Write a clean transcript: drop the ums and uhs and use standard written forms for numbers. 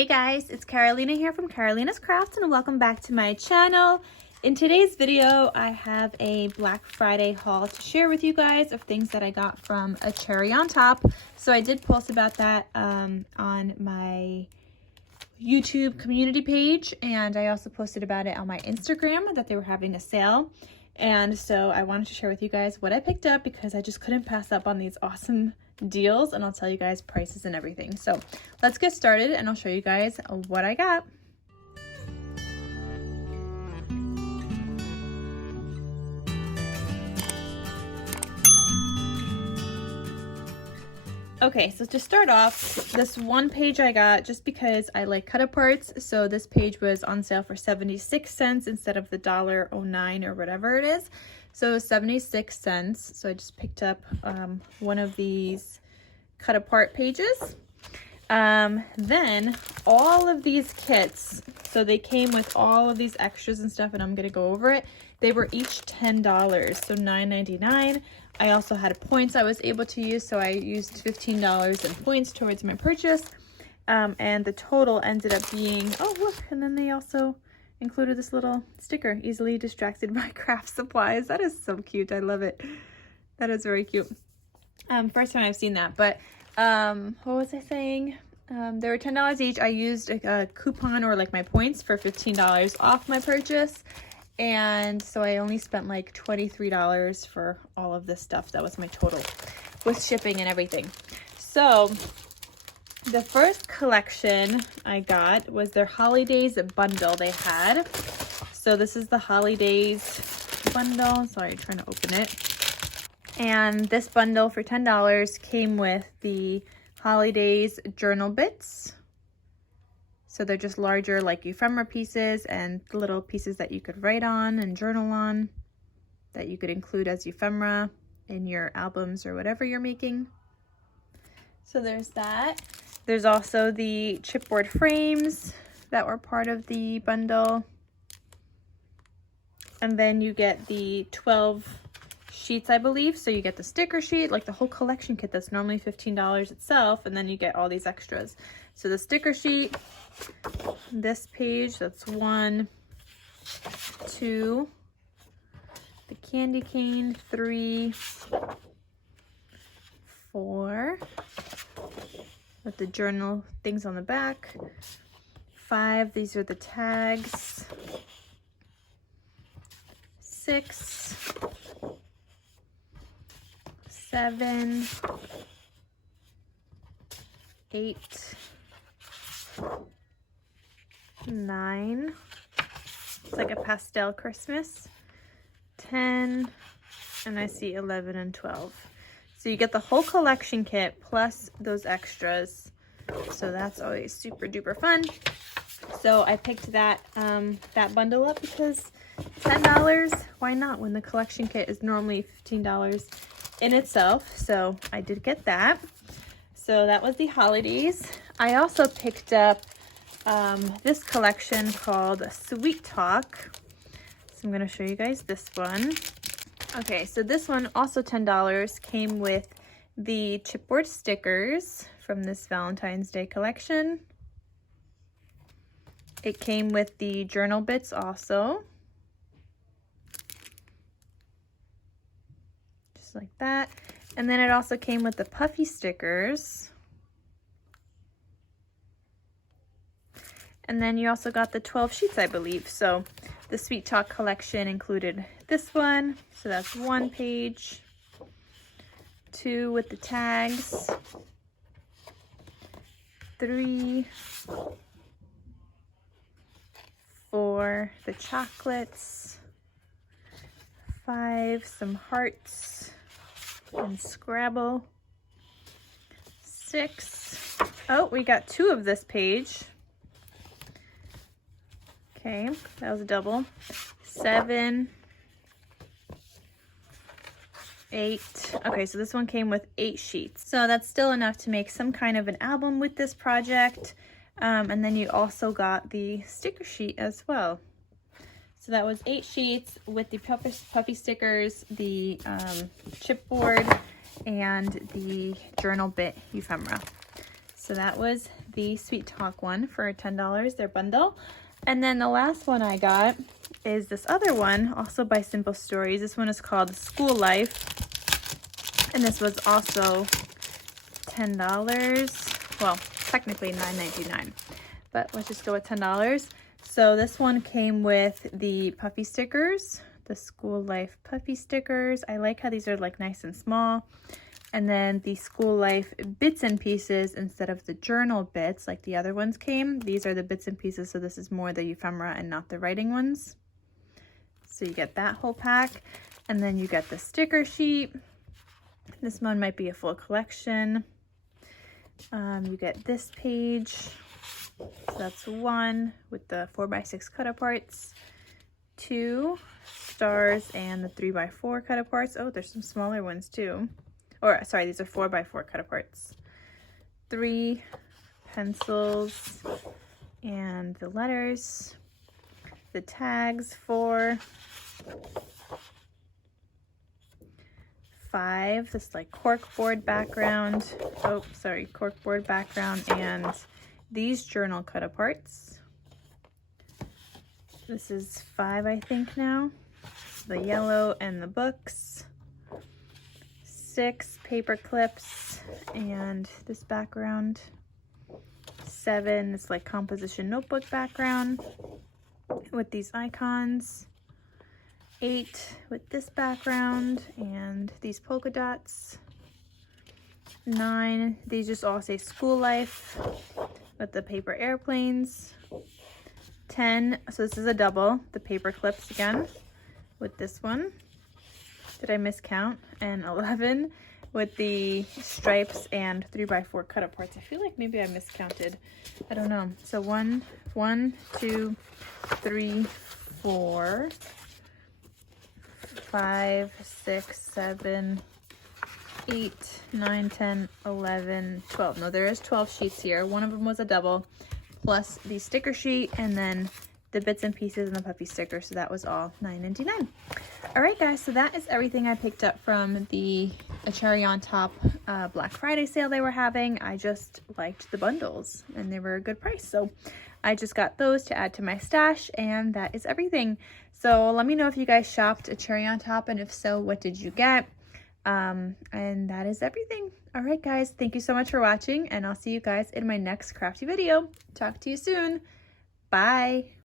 Hey guys, it's Carolina here from KarolinasKrafts and welcome back to my channel. In today's video, I have a Black Friday haul to share with you guys of things that I got from A Cherry on Top. So I did post about that on my YouTube community page, and I also posted about it on my Instagram that they were having a sale. And so I wanted to share with you guys what I picked up because I just couldn't pass up on these awesome deals, and I'll tell you guys prices and everything. So let's get started and I'll show you guys what I got. Okay, so to start off, this one page I got just because I like cut aparts. So this page was on sale for 76 cents instead of the $1.09 or whatever it is. So 76 cents. So I just picked up one of these cut apart pages. Then all of these kits, so they came with all of these extras and stuff, and I'm gonna go over it. They were each $10, so $9.99. I also had points I was able to use, so I used $15 in points towards my purchase. And the total ended up being, oh look, and then they also included this little sticker, easily distracted by craft supplies. That is so cute, I love it. That is very cute. First time I've seen that, but what was I saying? They were $10 each. I used a coupon or like my points for $15 off my purchase. And so I only spent like $23 for all of this stuff. That was my total with shipping and everything. So the first collection I got was their holidays bundle they had. So this is the holidays bundle. Sorry, I'm trying to open it. And this bundle for $10 came with the holidays journal bits. So they're just larger like ephemera pieces and little pieces that you could write on and journal on that you could include as ephemera in your albums or whatever you're making. So there's that. There's also the chipboard frames that were part of the bundle. And then you get the 12 sheets, I believe. So you get the sticker sheet, like the whole collection kit that's normally $15 itself, and then you get all these extras. So the sticker sheet, this page, that's 1, 2, the candy cane, 3, 4, with the journal things on the back, 5, these are the tags, 6, 7, 8, 9, it's like a pastel Christmas, 10, and I see 11 and 12. So you get the whole collection kit plus those extras. So that's always super duper fun. So I picked that that bundle up because $10, why not, when the collection kit is normally $15 in itself. So I did get that. So that was the holidays. I also picked up this collection called Sweet Talk. So I'm going to show you guys this one. Okay, so this one also $10, came with the chipboard stickers from this Valentine's Day collection. It came with the journal bits also. Just like that. And then it also came with the puffy stickers. And then you also got the 12 sheets, I believe. So the Sweet Talk collection included this one. So that's 1 page, 2 with the tags, 3, 4, the chocolates, 5, some hearts and Scrabble, 6, oh, we got 2 of this page. Okay, that was a double. 7, 8. Okay, so this one came with 8 sheets. So that's still enough to make some kind of an album with this project. And then you also got the sticker sheet as well. So that was 8 sheets with the puffy stickers, the chipboard, and the journal bit ephemera. So that was the Sweet Talk one for $10, their bundle. And then the last one I got is this other one, also by Simple Stories. This one is called School Life, and this was also $10. Well, technically $9.99, but let's just go with $10. So this one came with the puffy stickers, the School Life puffy stickers. I like how these are like nice and small. And then the School Life bits and pieces instead of the journal bits like the other ones came. These are the bits and pieces, so this is more the ephemera and not the writing ones. So you get that whole pack. And then you get the sticker sheet. This one might be a full collection. You get this page. So that's one with the 4x6 cut aparts. 2 stars and the 3x4 cut aparts. Oh, there's some smaller ones too. Or sorry, these are 4x4 cut aparts. 3 pencils and the letters, the tags. 4, 5, this like corkboard background. Oh, sorry, corkboard background, and these journal cut aparts. This is 5, I think now. The yellow and the books. 6 paper clips and this background. 7, this like composition notebook background with these icons. 8 with this background and these polka dots. 9, these just all say School Life with the paper airplanes. 10, so this is a double, the paper clips again with this one. Did I miscount? And 11 with the stripes and 3x4 cut aparts. I feel like maybe I miscounted. I don't know. So 1, 2, 3, 4, 5, 6, 7, 8, 9, 10, 11, 12. No, there is 12 sheets here. One of them was a double, plus the sticker sheet, and then the bits and pieces and the puffy sticker. So that was all $9.99. All right, guys, so that is everything I picked up from the Cherry on Top Black Friday sale they were having. I just liked the bundles and they were a good price. So I just got those to add to my stash, and that is everything. So let me know if you guys shopped at Cherry on Top, and if so, what did you get? And that is everything. All right, guys, thank you so much for watching, and I'll see you guys in my next crafty video. Talk to you soon. Bye.